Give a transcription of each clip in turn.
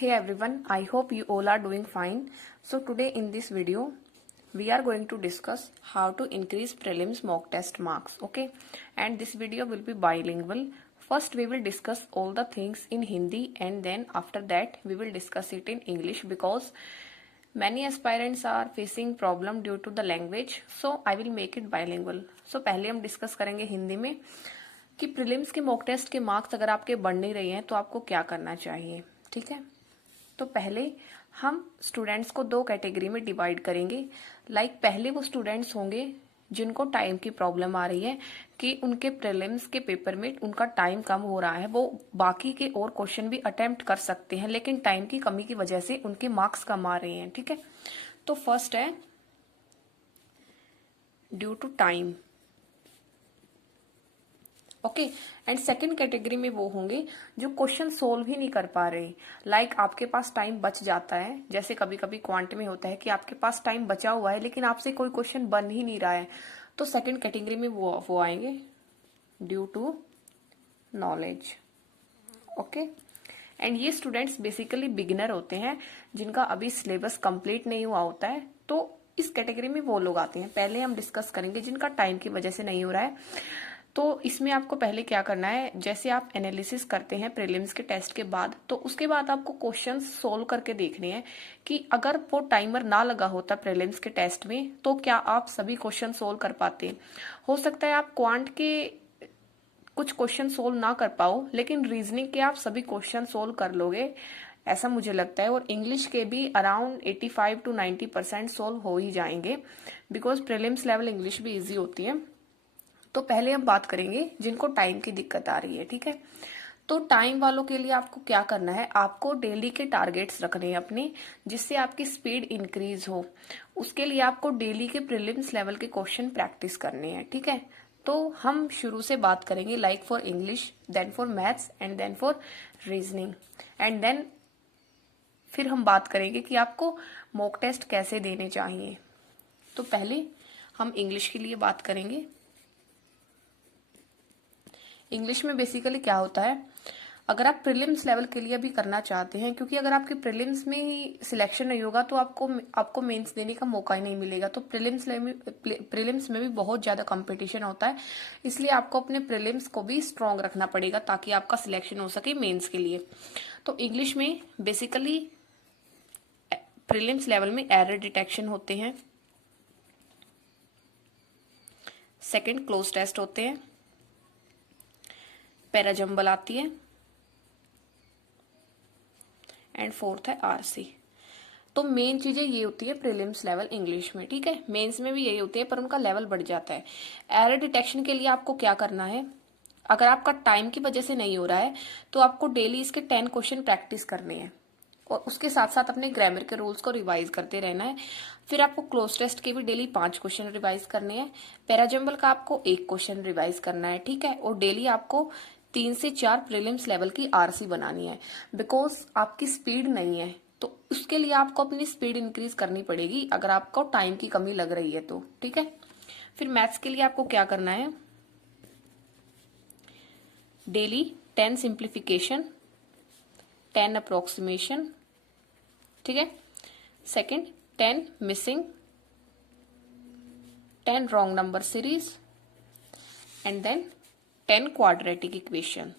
Hey everyone, I hope you all are doing fine. So today in this video, we are going to discuss how to increase prelims mock test marks, okay? And this video will be bilingual. First we will discuss all the things in Hindi and then after that we will discuss it in English because many aspirants are facing problem due to the language. So I will make it bilingual. So पहले हम discuss करेंगे हिंदी में कि prelims के mock test के marks अगर आपके बढ़ नहीं रहे हैं तो आपको क्या करना चाहिए, ठीक है। तो पहले हम स्टूडेंट्स को दो कैटेगरी में डिवाइड करेंगे। पहले वो स्टूडेंट्स होंगे जिनको टाइम की प्रॉब्लम आ रही है कि उनके प्रीलिम्स के पेपर में उनका टाइम कम हो रहा है, वो बाकी के और क्वेश्चन भी अटेम्प्ट कर सकते हैं लेकिन टाइम की कमी की वजह से उनके मार्क्स कम आ रहे हैं, ठीक है। तो फर्स्ट है due to time, okay. And second category में वो होंगे जो क्वेश्चन सोल्व ही नहीं कर पा रहे। आपके पास टाइम बच जाता है, जैसे कभी कभी क्वांट में होता है कि आपके पास टाइम बचा हुआ है लेकिन आपसे कोई क्वेश्चन बन ही नहीं रहा है, तो सेकंड कैटेगरी में वो आएंगे due to knowledge, okay. And ये स्टूडेंट्स बेसिकली बिगिनर होते हैं जिनका अभी सिलेबस कंप्लीट नहीं हुआ होता है, तो इस कैटेगरी में वो लोग आते हैं। पहले हम डिस्कस करेंगे जिनका टाइम की वजह से नहीं हो रहा है। तो इसमें आपको पहले क्या करना है, जैसे आप एनालिसिस करते हैं प्रीलिम्स के टेस्ट के बाद, तो उसके बाद आपको क्वेश्चंस सोल्व करके देखने हैं कि अगर वो टाइमर ना लगा होता प्रीलिम्स के टेस्ट में तो क्या आप सभी क्वेश्चन सोल्व कर पाते। हो सकता है आप क्वांट के कुछ क्वेश्चन सोल्व ना कर पाओ लेकिन रीजनिंग के आप सभी क्वेश्चन सोल्व कर लोगे, ऐसा मुझे लगता है। और इंग्लिश के भी अराउंड 85 to 90% सोल्व हो ही जाएंगे बिकॉज प्रीलिम्स लेवल इंग्लिश भी इजी होती है। तो पहले हम बात करेंगे जिनको टाइम की दिक्कत आ रही है, ठीक है। तो टाइम वालों के लिए आपको क्या करना है, आपको डेली के टारगेट्स रखने हैं अपने, जिससे आपकी स्पीड इंक्रीज हो। उसके लिए आपको डेली के प्रीलिम्स लेवल के क्वेश्चन प्रैक्टिस करने हैं, ठीक है। तो हम शुरू से बात करेंगे for English, then for maths and then for reasoning, and then फिर हम बात करेंगे कि आपको मॉक टेस्ट कैसे देने चाहिए। तो पहले हम इंग्लिश के लिए बात करेंगे। इंग्लिश में बेसिकली क्या होता है, अगर आप प्रीलिम्स लेवल के लिए भी करना चाहते हैं, क्योंकि अगर आपके प्रीलिम्स में ही सिलेक्शन नहीं होगा तो आपको मेंस देने का मौका ही नहीं मिलेगा। तो प्रीलिम्स में भी बहुत ज्यादा कंपटीशन होता है, इसलिए आपको अपने प्रीलिम्स को भी स्ट्रॉन्ग रखना पड़ेगा ताकि आपका सिलेक्शन हो सके मेंस के लिए। तो इंग्लिश में बेसिकली प्रीलिम्स लेवल में एरर डिटेक्शन होते हैं, सेकेंड क्लोज टेस्ट होते हैं, पैराजंबल आती है, एंड फोर्थ है आरसी। तो मेन चीजें ये होती है प्रीलिम्स लेवल इंग्लिश में, ठीक है। मेंस में भी यही होती है पर उनका लेवल बढ़ जाता है। एरर डिटेक्शन के लिए आपको क्या करना है, अगर आपका टाइम की वजह से नहीं हो रहा है तो आपको डेली इसके 10 क्वेश्चन प्रैक्टिस करने हैं और उसके साथ साथ अपने ग्रामर के रूल्स को रिवाइज करते रहना है। फिर आपको क्लोज टेस्ट के भी डेली 5 क्वेश्चन रिवाइज करने हैं, पैराजंबल का आपको 1 क्वेश्चन रिवाइज करना है, ठीक है। और डेली आपको 3 से 4 प्रीलिम्स लेवल की आरसी बनानी है। बिकॉज आपकी स्पीड नहीं है तो उसके लिए आपको अपनी स्पीड इंक्रीज करनी पड़ेगी अगर आपको टाइम की कमी लग रही है तो, ठीक है। फिर मैथ्स के लिए आपको क्या करना है, डेली 10 सिंप्लीफिकेशन, 10 अप्रोक्सीमेशन, ठीक है। Second 10 missing, 10 wrong number series, and then 10 quadratic equation,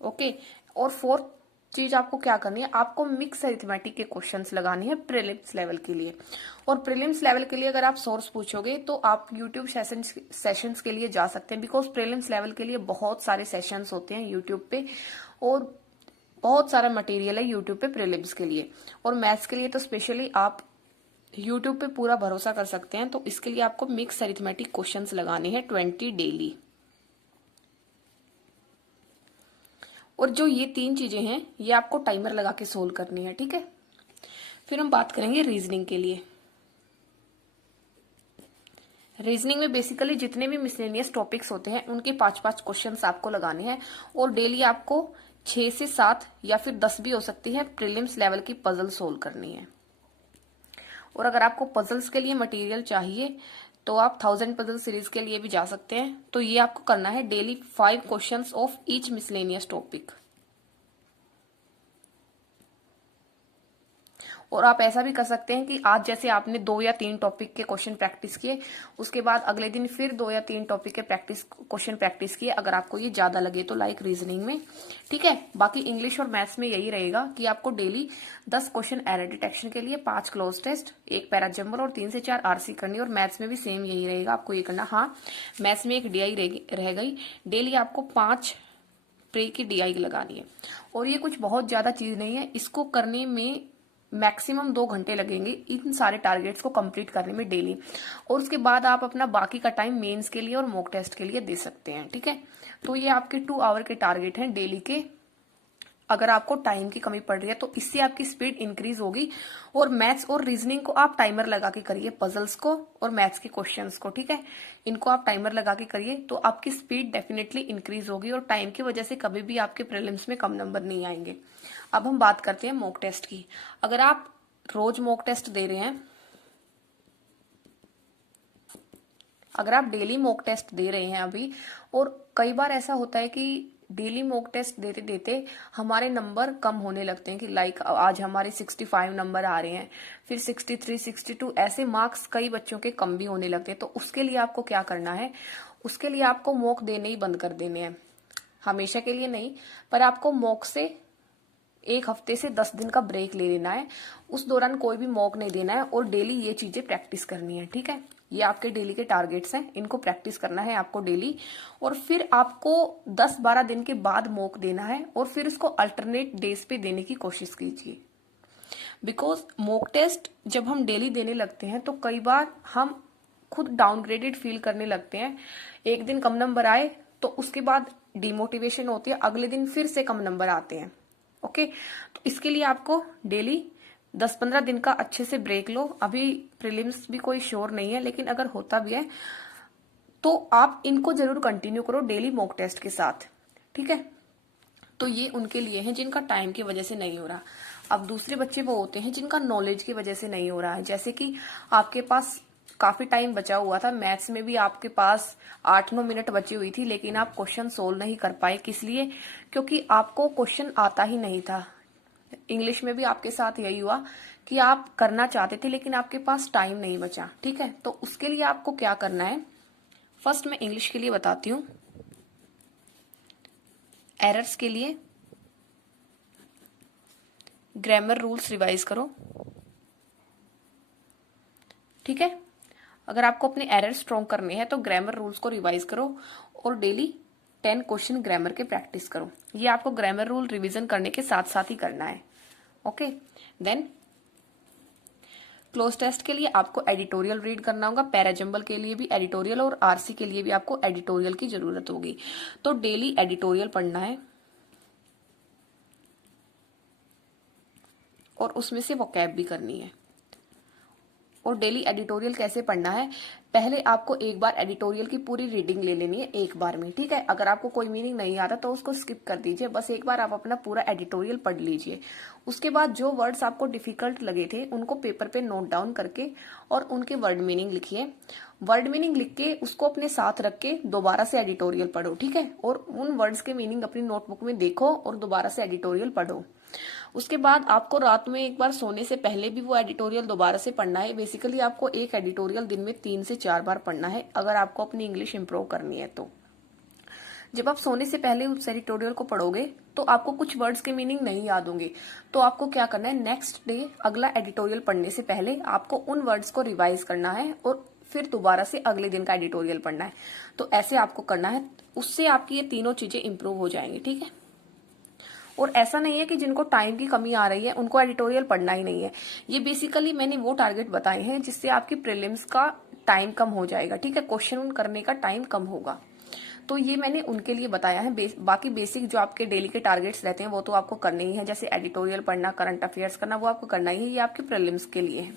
okay. और फोर्थ चीज आपको क्या करनी है, आपको मिक्स अरिथमेटिक के क्वेश्चंस लगाने हैं प्रीलिम्स लेवल के लिए। और प्रीलिम्स लेवल के लिए अगर आप सोर्स पूछोगे तो आप यूट्यूब सेशंस के लिए जा सकते हैं, बिकॉज प्रीलिम्स लेवल के लिए बहुत सारे सेशंस होते हैं यूट्यूब पे और बहुत सारा मटेरियल है यूट्यूब पे प्रीलिम्स के लिए। और मैथ्स के लिए तो स्पेशली आप यूट्यूब पे पूरा भरोसा कर सकते हैं। तो इसके लिए आपको मिक्स अरिथमेटिक क्वेश्चंस लगाने हैं 20 डेली। और जो ये 3 चीजें हैं ये आपको टाइमर लगा के सोल्व करनी है, ठीक है। फिर हम बात करेंगे रीजनिंग के लिए। रीजनिंग में बेसिकली जितने भी मिसलेनियस टॉपिक्स होते हैं उनके 5-5 क्वेश्चंस आपको लगाने हैं और डेली आपको 6 से 7 या फिर 10 भी हो सकती है प्रीलिम्स लेवल की पजल सोल्व करनी है। और अगर आपको पजल्स के लिए मटेरियल चाहिए तो आप 1000 पजल सीरीज के लिए भी जा सकते हैं। तो ये आपको करना है daily 5 questions of each miscellaneous topic. और आप ऐसा भी कर सकते हैं कि आज जैसे आपने 2 या 3 टॉपिक के क्वेश्चन प्रैक्टिस किए, उसके बाद अगले दिन फिर 2 या 3 टॉपिक के क्वेश्चन प्रैक्टिस किए, अगर आपको ये ज्यादा लगे तो, लाइक रीजनिंग में। ठीक है, बाकी इंग्लिश और मैथ्स में यही रहेगा कि आपको डेली 10 क्वेश्चन एरर डिटेक्शन के लिए, 5 क्लोज टेस्ट, 1 पैरा जंबल और 3 से 4 आरसी करनी। और मैथ्स में भी सेम यही रहेगा, आपको ये करना। हाँ, मैथ्स में एक डीआई रह गई, डेली आपको 5 प्रे की डीआई लगानी है। और ये कुछ बहुत ज्यादा चीज नहीं है, इसको करने में मैक्सिमम 2 घंटे लगेंगे इन सारे टारगेट्स को कंप्लीट करने में डेली। और उसके बाद आप अपना बाकी का टाइम मेंस के लिए और मॉक टेस्ट के लिए दे सकते हैं। ठीक है, तो ये आपके 2 आवर के टारगेट हैं डेली के। अगर आपको टाइम की कमी पड़ रही है तो इससे आपकी स्पीड इंक्रीज होगी। और मैथ्स और रीजनिंग को आप टाइमर लगा के करिए, पजल्स को और मैथ्स के क्वेश्चंस को। ठीक है, इनको आप टाइमर लगा के करिए तो आपकी स्पीड डेफिनेटली इंक्रीज होगी और टाइम की वजह से कभी भी आपके प्रीलिम्स में कम नंबर नहीं आएंगे। अब हम बात करते हैं मॉक टेस्ट की। अगर आप रोज मॉक टेस्ट दे रहे हैं, अगर आप डेली मॉक टेस्ट दे रहे हैं अभी, और कई बार ऐसा होता है कि डेली मॉक टेस्ट देते देते हमारे नंबर कम होने लगते हैं कि लाइक आज हमारे 65 नंबर आ रहे हैं, फिर 63, 62 ऐसे मार्क्स कई बच्चों के कम भी होने लगते हैं। तो उसके लिए आपको क्या करना है, उसके लिए आपको मॉक देने ही बंद कर देने हैं, हमेशा के लिए नहीं, पर आपको मॉक से 1 हफ्ते से 10 दिन का ब्रेक ले लेना है। उस दौरान कोई भी मॉक नहीं देना है और डेली ये चीजें प्रैक्टिस करनी है। ठीक है, ये आपके डेली के टारगेट्स हैं, इनको प्रैक्टिस करना है आपको डेली। और फिर आपको 10-12 दिन के बाद मॉक देना है और फिर उसको अल्टरनेट डेज पे देने की कोशिश कीजिए। बिकॉज मॉक टेस्ट जब हम डेली देने लगते हैं तो कई बार हम खुद डाउनग्रेडेड फील करने लगते हैं। एक दिन कम नंबर आए तो उसके बाद डिमोटिवेशन होती है, अगले दिन फिर से कम नंबर आते हैं। ओके, तो इसके लिए आपको डेली 10-15 दिन का अच्छे से ब्रेक लो। अभी प्रीलिम्स भी कोई श्योर नहीं है, लेकिन अगर होता भी है तो आप इनको जरूर कंटिन्यू करो डेली मॉक टेस्ट के साथ। ठीक है, तो ये उनके लिए है जिनका टाइम की वजह से नहीं हो रहा। अब दूसरे बच्चे वो होते हैं जिनका नॉलेज की वजह से नहीं हो रहा है। जैसे कि आपके पास काफी टाइम बचा हुआ था, मैथ्स में भी आपके पास 8-9 मिनट बची हुई थी, लेकिन आप क्वेश्चन सोल्व नहीं कर पाए। किस लिए? क्योंकि आपको क्वेश्चन आता ही नहीं था। इंग्लिश में भी आपके साथ यही हुआ कि आप करना चाहते थे लेकिन आपके पास टाइम नहीं बचा। ठीक है, तो उसके लिए आपको क्या करना है, फर्स्ट मैं इंग्लिश के लिए बताती हूँ। एरर्स के लिए ग्रामर रूल्स रिवाइज करो। ठीक है, अगर आपको अपने एरर स्ट्रॉन्ग करने हैं तो ग्रामर रूल्स को रिवाइज करो और डेली 10 क्वेश्चन ग्रामर के प्रैक्टिस करो। ये आपको ग्रामर रूल रिवीजन करने के साथ साथ ही करना है। ओके, देन क्लोज टेस्ट के लिए आपको एडिटोरियल रीड करना होगा। पैराजंबल के लिए भी एडिटोरियल और आरसी के लिए भी आपको एडिटोरियल की जरूरत होगी। तो डेली एडिटोरियल पढ़ना है और उसमें से वोकैब भी करनी है। और डेली एडिटोरियल कैसे पढ़ना है, पहले आपको एक बार एडिटोरियल की पूरी रीडिंग ले लेनी है एक बार में। ठीक है, अगर आपको कोई मीनिंग नहीं आता तो उसको स्किप कर दीजिए, बस एक बार आप अपना पूरा एडिटोरियल पढ़ लीजिए। उसके बाद जो वर्ड्स आपको डिफिकल्ट लगे थे उनको पेपर पे नोट डाउन करके और उनके वर्ड मीनिंग लिखिए। वर्ड मीनिंग लिख के उसको अपने साथ रख के दोबारा से एडिटोरियल पढ़ो। ठीक है, और उन वर्ड्स के मीनिंग अपनी नोटबुक में देखो और दोबारा से एडिटोरियल पढ़ो। उसके बाद आपको रात में एक बार सोने से पहले भी वो एडिटोरियल दोबारा से पढ़ना है। बेसिकली आपको एक एडिटोरियल दिन में 3 से 4 बार पढ़ना है अगर आपको अपनी इंग्लिश इंप्रूव करनी है तो। जब आप सोने से पहले उस एडिटोरियल को पढ़ोगे तो आपको कुछ वर्ड्स के मीनिंग नहीं याद होंगे, तो आपको क्या करना है, नेक्स्ट डे अगला एडिटोरियल पढ़ने से पहले आपको उन वर्ड्स को रिवाइज करना है और फिर दोबारा से अगले दिन का एडिटोरियल पढ़ना है। तो ऐसे आपको करना है, उससे आपकी ये तीनों चीजें इंप्रूव हो जाएंगी। ठीक है, और ऐसा नहीं है कि जिनको टाइम की कमी आ रही है उनको एडिटोरियल पढ़ना ही नहीं है। ये बेसिकली मैंने वो टारगेट बताए हैं जिससे आपकी प्रीलिम्स का टाइम कम हो जाएगा। ठीक है, क्वेश्चन करने का टाइम कम होगा, तो ये मैंने उनके लिए बताया है। बाकी बेसिक जो आपके डेली के टारगेट्स रहते हैं वो तो आपको करने ही है, जैसे एडिटोरियल पढ़ना, करंट अफेयर्स करना, वो आपको करना ही है। ये आपके प्रीलिम्स के लिए है।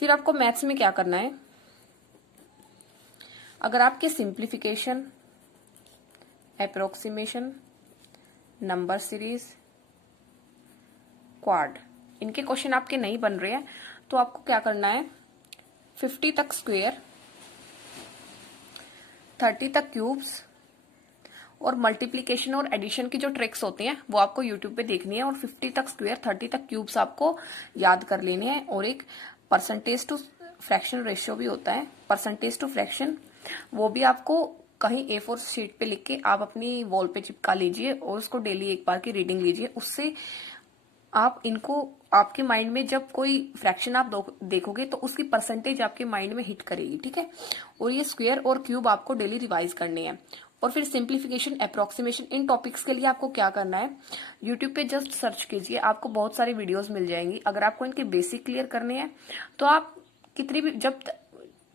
फिर आपको मैथ्स में क्या करना है, अगर आपके simplification, approximation, number series, quad, इनके क्वेश्चन आपके नहीं बन रहे हैं तो आपको क्या करना है, 50 तक स्क्वायर, 30 तक क्यूब्स और मल्टीप्लीकेशन और एडिशन की जो ट्रिक्स होती हैं वो आपको यूट्यूब पे देखनी है, और 50 तक स्क्वायर 30 तक क्यूब्स आपको याद कर लेने हैं। और एक परसेंटेज टू फ्रैक्शन रेशियो भी होता है, परसेंटेज टू फ्रैक्शन, वो भी आपको कहीं A4 शीट पे लिख के आप अपनी वॉल पे चिपका लीजिए और उसको डेली एक बार की रीडिंग लीजिए। उससे आप इनको आपके माइंड में जब कोई फ्रैक्शन आप देखोगे तो उसकी परसेंटेज आपके माइंड में हिट करेगी, ठीक है। और ये स्क्वायर और क्यूब आपको डेली रिवाइज करने हैं। और फिर सिंप्लीफिकेशन, अप्रोक्सीमेशन, इन टॉपिक्स के लिए आपको क्या करना है, यूट्यूब पे जस्ट सर्च कीजिए, आपको बहुत सारी वीडियोस मिल जाएंगी। अगर आपको इनके बेसिक क्लियर करने हैं तो आप कितनी भी जब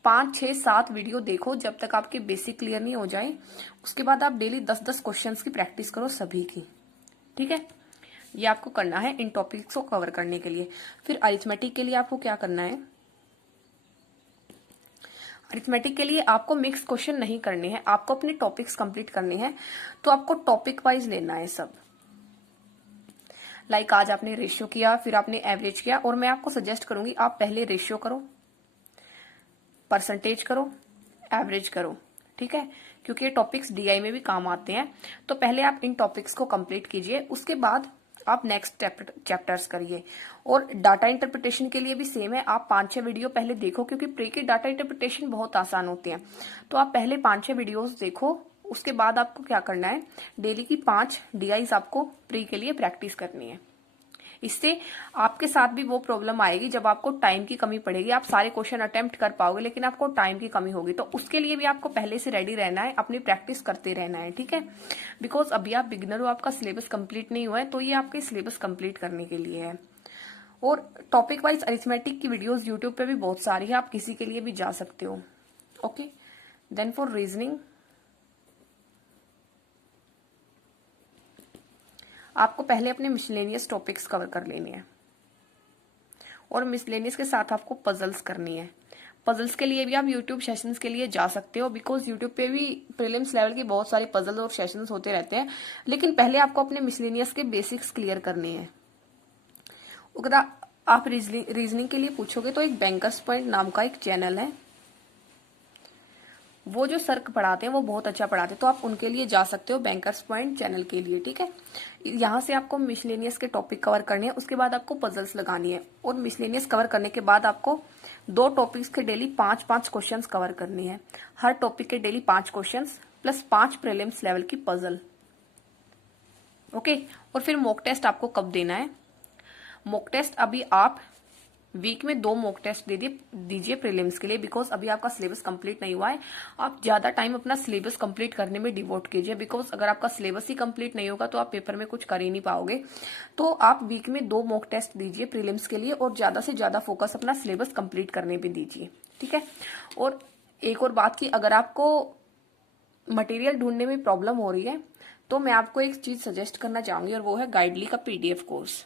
5, 6, 7 वीडियो देखो जब तक आपके बेसिक क्लियर नहीं हो जाए। उसके बाद आप डेली 10-10 क्वेश्चंस की प्रैक्टिस करो सभी की, ठीक है। ये आपको करना है इन टॉपिक्स को कवर करने के लिए। फिर अरिथमेटिक के लिए आपको क्या करना है, अरिथमेटिक के लिए आपको मिक्स क्वेश्चन नहीं करने हैं, आपको अपने टॉपिक्स कंप्लीट करने हैं। तो आपको टॉपिक वाइज लेना है सब। लाइक आज आपने रेशियो किया, फिर आपने एवरेज किया, और मैं आपको सजेस्ट करूंगी आप पहले रेशियो करो, परसेंटेज करो, एवरेज करो, ठीक है, क्योंकि ये टॉपिक्स DI में भी काम आते हैं। तो पहले आप इन टॉपिक्स को कंप्लीट कीजिए, उसके बाद आप नेक्स्ट चैप्टर्स करिए। और डाटा इंटरप्रिटेशन के लिए भी सेम है, आप 5-6 वीडियो पहले देखो, क्योंकि प्री के डाटा इंटरप्रिटेशन बहुत आसान होते हैं। तो आप पहले 5-6 वीडियोस देखो, उसके बाद आपको क्या करना है, डेली की 5 DIs आपको प्री के लिए प्रैक्टिस करनी है। इससे आपके साथ भी वो प्रॉब्लम आएगी जब आपको टाइम की कमी पड़ेगी। आप सारे क्वेश्चन अटेम्प्ट कर पाओगे लेकिन आपको टाइम की कमी होगी, तो उसके लिए भी आपको पहले से रेडी रहना है, अपनी प्रैक्टिस करते रहना है, ठीक है। बिकॉज अभी आप बिगिनर हो, आपका सिलेबस कंप्लीट नहीं हुआ है, तो ये आपके सिलेबस कंप्लीट करने के लिए है। और टॉपिक वाइज अरिथमेटिक की वीडियोज यूट्यूब पे भी बहुत सारी है, आप किसी के लिए भी जा सकते हो, ओके। देन फॉर रीजनिंग आपको पहले अपने मिसलेनियस टॉपिक्स कवर कर लेने हैं, और मिसलेनियस के साथ आपको पजल्स करनी है। पजल्स के लिए भी आप यूट्यूब सेशंस के लिए जा सकते हो, बिकॉज यूट्यूब पे भी प्रीलिम्स लेवल के बहुत सारे पजल्स और सेशंस होते रहते हैं। लेकिन पहले आपको अपने मिसलेनियस के बेसिक्स क्लियर करने हैं। अगर आप रीजनिंग के लिए पूछोगे तो एक बैंकर्स पॉइंट नाम का एक चैनल है, वो जो सर पढ़ाते हैं वो बहुत अच्छा पढ़ाते हैं, तो आप उनके लिए जा सकते हो, बैंकर्स पॉइंट चैनल के लिए, ठीक है। यहाँ से आपको मिसलेनियस के टॉपिक कवर करने हैं, उसके बाद आपको पजल्स लगानी है, और मिसलेनियस कवर करने के बाद आपको 2 टॉपिक्स के डेली 5-5 क्वेश्चंस कवर करने हैं। हर टॉपिक के daily 5 questions plus 5 prelims level की पजल, ओके। और फिर मॉक टेस्ट आपको कब देना है, मॉक टेस्ट अभी आप वीक में 2 मॉक टेस्ट दीजिए प्रीलिम्स के लिए, बिकॉज अभी आपका सिलेबस कंप्लीट नहीं हुआ है। आप ज्यादा टाइम अपना सिलेबस कंप्लीट करने में डिवोट कीजिए, बिकॉज अगर आपका सिलेबस ही कंप्लीट नहीं होगा तो आप पेपर में कुछ कर ही नहीं पाओगे। तो आप वीक में 2 मॉक टेस्ट दीजिए प्रीलिम्स के लिए, और ज्यादा से ज्यादा फोकस अपना सिलेबस कंप्लीट करने पे दीजिए, ठीक है। और एक और बात की, अगर आपको मटेरियल ढूंढने में प्रॉब्लम हो रही है तो मैं आपको एक चीज सजेस्ट करना चाहूंगी, और वो है गाइडली का PDF कोर्स।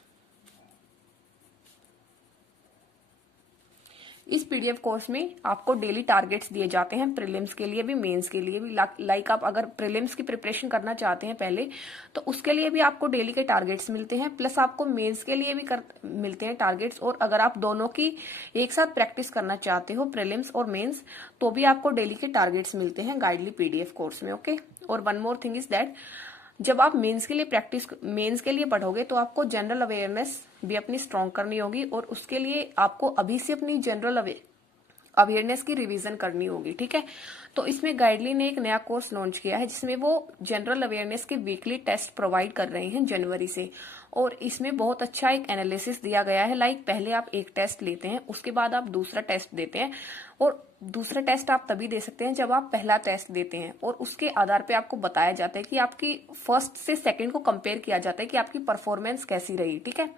इस PDF कोर्स में आपको डेली टारगेट्स दिए जाते हैं, प्रीलिम्स के लिए भी, मेंस के लिए भी। लाइक आप अगर प्रीलिम्स की प्रिपरेशन करना चाहते हैं पहले, तो उसके लिए भी आपको डेली के टारगेट्स मिलते हैं, प्लस आपको मेंस के लिए भी मिलते हैं टारगेट्स। और अगर आप दोनों की एक साथ प्रैक्टिस करना चाहते हो, प्रीलिम्स और मेन्स, तो भी आपको डेली के टारगेट्स मिलते हैं गाइडली PDF कोर्स में, ओके। और one more thing is that, जब आप मेंस के लिए पढ़ोगे तो आपको जनरल अवेयरनेस भी अपनी स्ट्रॉन्ग करनी होगी, और उसके लिए आपको अभी से अपनी जनरल अवेयरनेस की रिवीजन करनी होगी, ठीक है। तो इसमें गाइडली ने एक नया कोर्स लॉन्च किया है, जिसमें वो जनरल अवेयरनेस के वीकली टेस्ट प्रोवाइड कर रहे हैं जनवरी से। और इसमें बहुत अच्छा एक एनालिसिस दिया गया है। लाइक पहले आप एक टेस्ट लेते हैं, उसके बाद आप दूसरा टेस्ट देते हैं, और दूसरा टेस्ट आप तभी दे सकते हैं जब आप पहला टेस्ट देते हैं, और उसके आधार पे आपको बताया जाता है कि आपकी फर्स्ट से सेकंड को कंपेयर किया जाता है कि आपकी परफॉर्मेंस कैसी रही, ठीक है।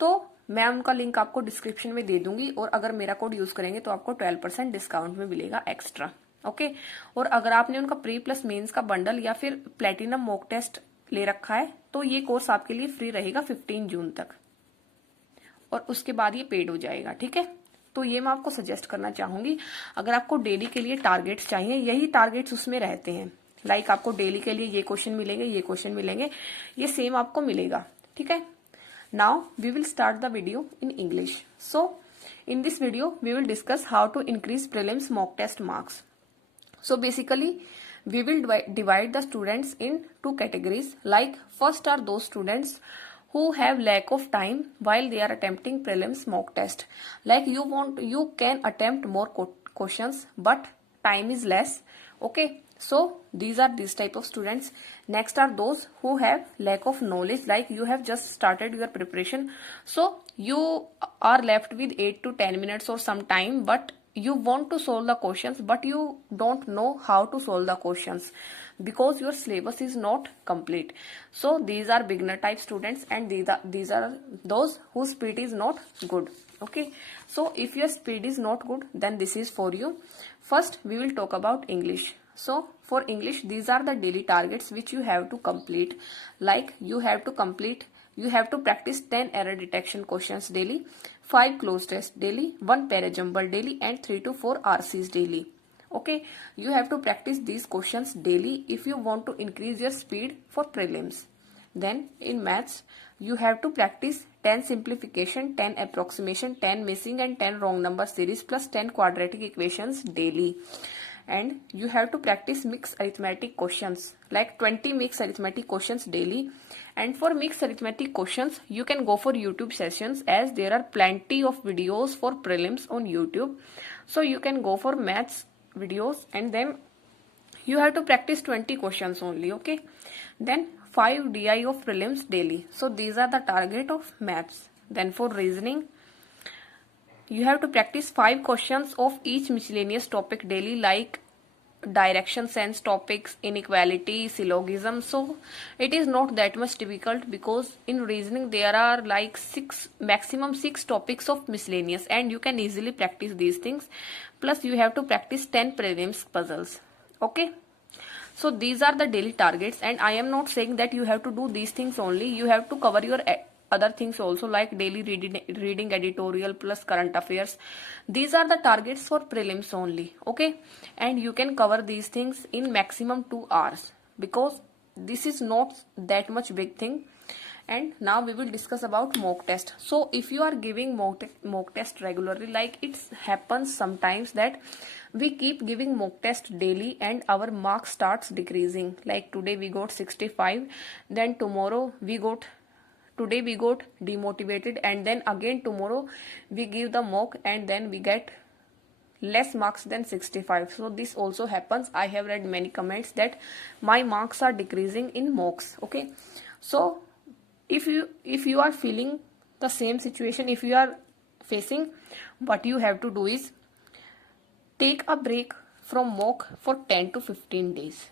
तो मैं उनका लिंक आपको डिस्क्रिप्शन में दे दूंगी, और अगर मेरा कोड यूज करेंगे तो आपको 12% डिस्काउंट में मिलेगा एक्स्ट्रा, ओके। और अगर आपने उनका प्री प्लस मेंस का बंडल या फिर प्लेटिनम मॉक टेस्ट ले रखा है तो ये कोर्स आपके लिए फ्री रहेगा 15 जून तक, और उसके बाद ये पेड हो जाएगा, ठीक है। तो ये मैं आपको सजेस्ट करना चाहूंगी। अगर आपको डेली के लिए टारगेट्स चाहिए, यही टारगेट्स उसमें रहते हैं। लाइक आपको डेली के लिए ये क्वेश्चन मिलेंगे, ये क्वेश्चन मिलेंगे, ये सेम आपको मिलेगा, ठीक है। Now we will start the video in English. So in this video we will discuss how to increase prelims mock test marks. So basically We will divide the students in two categories. Like first are those students who have lack of time while they are attempting prelims mock test. Like you can attempt more questions, but time is less. Okay, so these are these type of students. Next are those who have lack of knowledge, like you have just started your preparation, so you are left with 8 to 10 minutes or some time, but you want to solve the questions, but you don't know how to solve the questions because your syllabus is not complete. So these are beginner type students, and these are those whose speed is not good. Okay, so if your speed is not good, then this is for you. First we will talk about English. So for English, these are the daily targets which you have to complete. Like you have to practice 10 error detection questions daily, 5 close tests daily, 1 parajumble daily, and 3 to 4 RCs daily. Okay, you have to practice these questions daily if you want to increase your speed for prelims. Then in maths, you have to practice 10 simplification, 10 approximation, 10 missing and 10 wrong number series plus 10 quadratic equations daily. And you have to practice mixed arithmetic questions, like 20 mixed arithmetic questions daily. And for mixed arithmetic questions, you can go for YouTube sessions, as there are plenty of videos for prelims on YouTube. So you can go for maths videos, and then you have to practice 20 questions only. Okay, then 5 DI of prelims daily. So these are the target of maths. Then for reasoning, you have to practice 5 questions of each miscellaneous topic daily, like direction sense topics, inequality, syllogism. So it is not that much difficult, because in reasoning there are like maximum 6 topics of miscellaneous, and you can easily practice these things. Plus you have to practice 10 prelims puzzles. Okay, so these are the daily targets, and I am not saying that you have to do these things only. You have to cover your other things also, like daily reading editorial plus current affairs. These are the targets for prelims only. Okay, and you can cover these things in maximum 2 hours, because this is not that much big thing. And now we will discuss about mock test. So if you are giving mock test regularly, like it happens sometimes that we keep giving mock test daily and our marks starts decreasing. Like today we got 65, then today we got demotivated, and then again tomorrow we give the mock and then we get less marks than 65. So this also happens. I have read many comments that my marks are decreasing in mocks. Okay, so if you are feeling the same situation, if you are facing, what you have to do is take a break from mock for 10 to 15 days.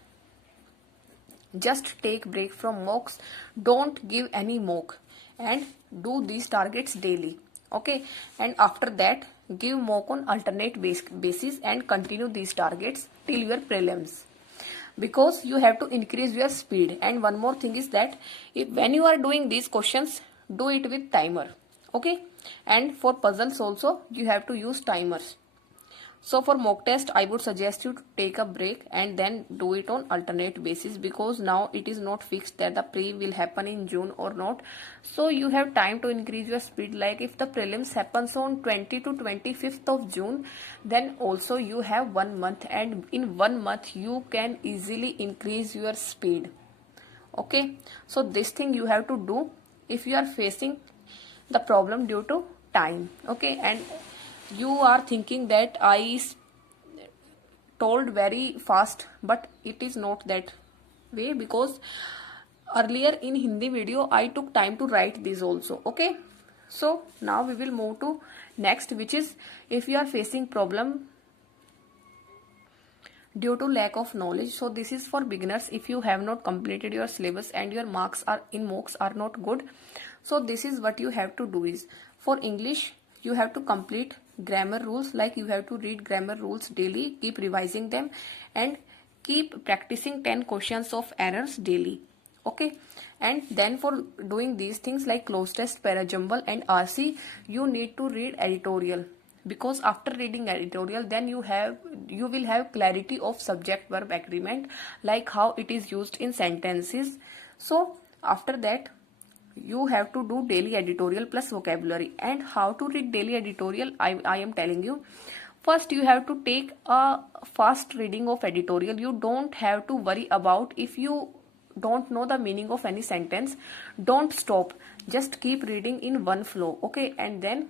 Just take break from mocks, don't give any mock, and do these targets daily. Okay, and after that give mock on alternate basis and continue these targets till your prelims, because you have to increase your speed. And one more thing is that when you are doing these questions, do it with timer. Okay, and for puzzles also you have to use timers. So for mock test, I would suggest you to take a break and then do it on alternate basis, because now it is not fixed that the pre will happen in June or not. So you have time to increase your speed. Like if the prelims happens on 20 to 25th of June, then also you have 1 month, and in 1 month you can easily increase your speed. Okay, so this thing you have to do if you are facing the problem due to time. Okay, and you are thinking that I told very fast, but it is not that way, because earlier in Hindi video I took time to write this also. Okay, so now we will move to next, which is if you are facing problem due to lack of knowledge. So this is for beginners. If you have not completed your syllabus and your marks are in mocks are not good, so this is what you have to do is, for English you have to complete grammar rules. Like you have to read grammar rules daily, keep revising them, and keep practicing 10 questions of errors daily. Okay, and then for doing these things like close test, parajumble and RC, you need to read editorial, because after reading editorial then you will have clarity of subject verb agreement, like how it is used in sentences. So after that you have to do daily editorial plus vocabulary. And how to read daily editorial, I am telling you. First, you have to take a fast reading of editorial. You don't have to worry about if you don't know the meaning of any sentence. Don't stop. Just keep reading in one flow, okay? And then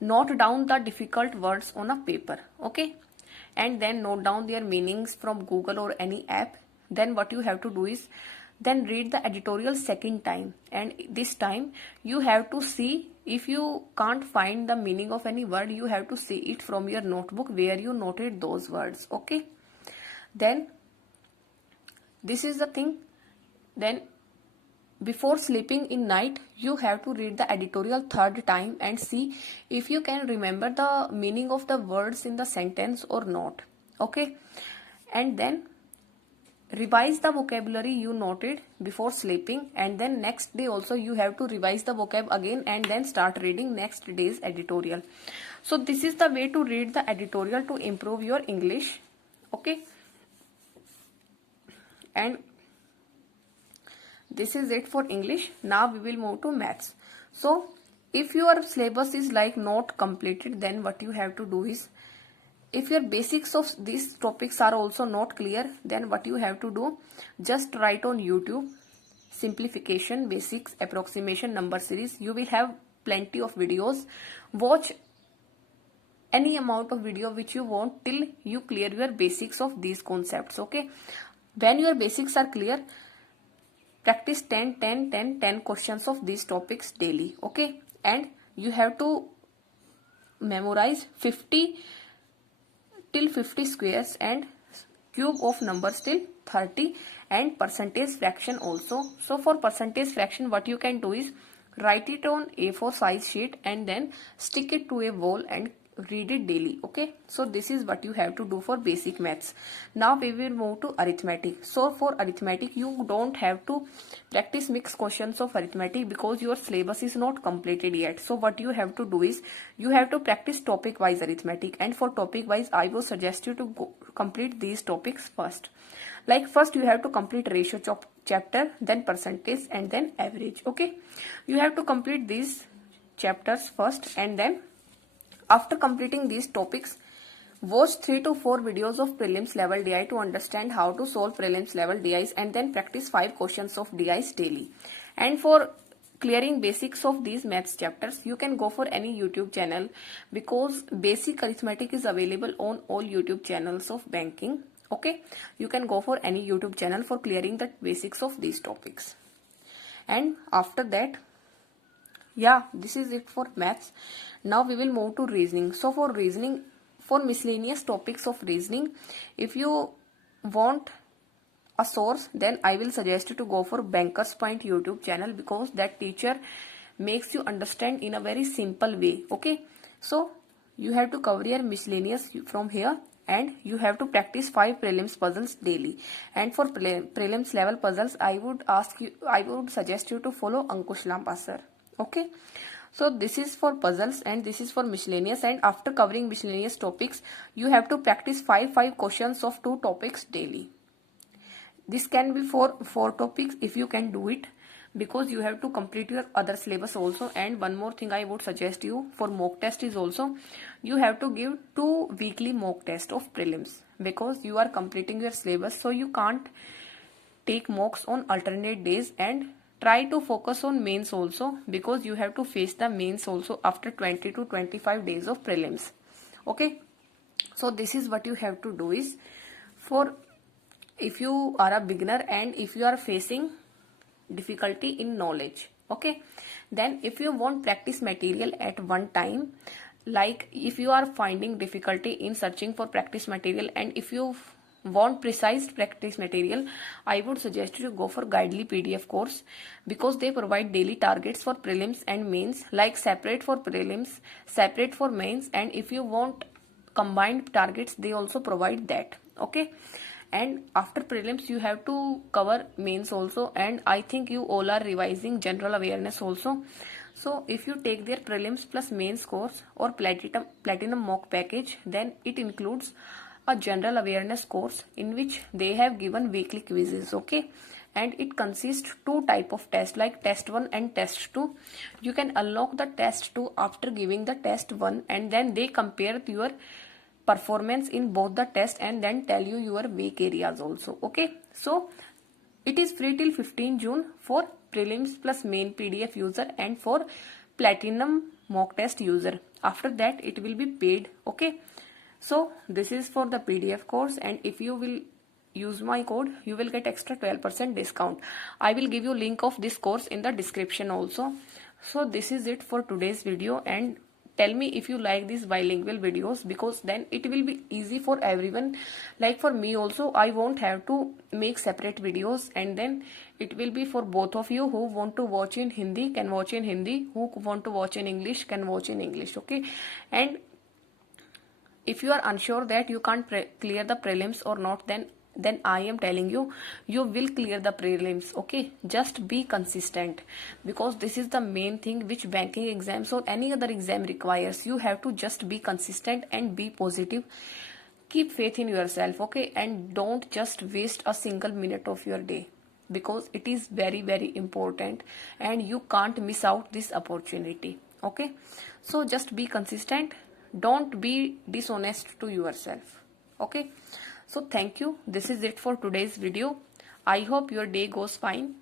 note down the difficult words on a paper, okay? And then note down their meanings from Google or any app. Then what you have to do is then read the editorial second time, and this time you have to see, if you can't find the meaning of any word, you have to see it from your notebook where you noted those words, okay? Then this is the thing. Then before sleeping in night, you have to read the editorial third time and see if you can remember the meaning of the words in the sentence or not, okay? And then revise the vocabulary you noted before sleeping, and then next day also you have to revise the vocab again and then start reading next day's editorial. So this is the way to read the editorial to improve your English, okay? And this is it for English. Now we will move to maths. So if your syllabus is like not completed, then what you have to do is, if your basics of these topics are also not clear, then what you have to do, just write on YouTube simplification, basics, approximation, number series. You will have plenty of videos. Watch any amount of video which you want till you clear your basics of these concepts, okay? When your basics are clear, practice 10 questions of these topics daily, okay? And you have to memorize 50 till 50 squares and cube of numbers till 30, and percentage fraction also. So for percentage fraction, what you can do is write it on A4 size sheet and then stick it to a wall and read it daily, okay? So this is what you have to do for basic maths. Now we will move to arithmetic. So for arithmetic, you don't have to practice mixed questions of arithmetic because your syllabus is not completed yet. So what you have to do is, you have to practice topic wise arithmetic, and for topic wise I would suggest you to complete these topics first. Like first you have to complete ratio chapter, then percentage, and then average, okay? You have to complete these chapters first, and then after completing these topics, watch 3 to 4 videos of prelims level DI to understand how to solve prelims level DIs, and then practice 5 questions of DIs daily. And for clearing basics of these maths chapters, you can go for any YouTube channel, because basic arithmetic is available on all YouTube channels of banking, okay? You can go for any YouTube channel for clearing the basics of these topics. And after that, yeah, this is it for maths. Now we will move to reasoning. So for reasoning, for miscellaneous topics of reasoning, if you want a source, then I will suggest you to go for Banker's Point YouTube channel, because that teacher makes you understand in a very simple way, okay? So you have to cover your miscellaneous from here, and you have to practice 5 prelims puzzles daily. And for prelims level puzzles, I would suggest you to follow Ankush Lampa sir, okay? So this is for puzzles and this is for miscellaneous, and after covering miscellaneous topics, you have to practice 5 questions of 2 topics daily. This can be for 4 topics if you can do it, because you have to complete your other syllabus also. And one more thing I would suggest you for mock test is also, you have to give 2 weekly mock test of prelims, because you are completing your syllabus, so you can't take mocks on alternate days. And try to focus on mains also, because you have to face the mains also after 20 to 25 days of prelims, okay? So this is what you have to do is, for if you are a beginner and if you are facing difficulty in knowledge, okay, then if you want practice material at one time, like if you are finding difficulty in searching for practice material, and if you want precise practice material, I would suggest you to go for Guidely PDF course, because they provide daily targets for prelims and mains, like separate for prelims, separate for mains, and if you want combined targets, they also provide that, okay? And after prelims, you have to cover mains also, and I think you all are revising general awareness also. So if you take their prelims plus mains course or platinum mock package, then it includes a general awareness course in which they have given weekly quizzes, okay? and it consists two type of tests like test 1 and test 2. You can unlock the test 2 after giving the test 1, and then they compare your performance in both the test and then tell you your weak areas also. Okay, so it is free till 15 June for prelims plus main PDF user and for platinum mock test user. After that it will be paid. Okay, so this is for the PDF course, and if you will use my code you will get extra 12% discount. I will give you link of this course in the description also. So this is it for today's video, and tell me if you like these bilingual videos, because then it will be easy for everyone. Like for me also, I won't have to make separate videos, and then it will be for both of you. Who want to watch in Hindi can watch in Hindi, who want to watch in English can watch in English. Okay, and if you are unsure that you can't clear the prelims or not, then I am telling you, you will clear the prelims. Okay, just be consistent, because this is the main thing which banking exams or any other exam requires. You have to just be consistent and be positive. Keep faith in yourself. Okay, and don't just waste a single minute of your day, because it is very very important and you can't miss out this opportunity. Okay, so just be consistent, don't be dishonest to yourself. Okay, so thank you. This is it for today's video. I hope your day goes fine.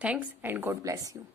Thanks and God bless you.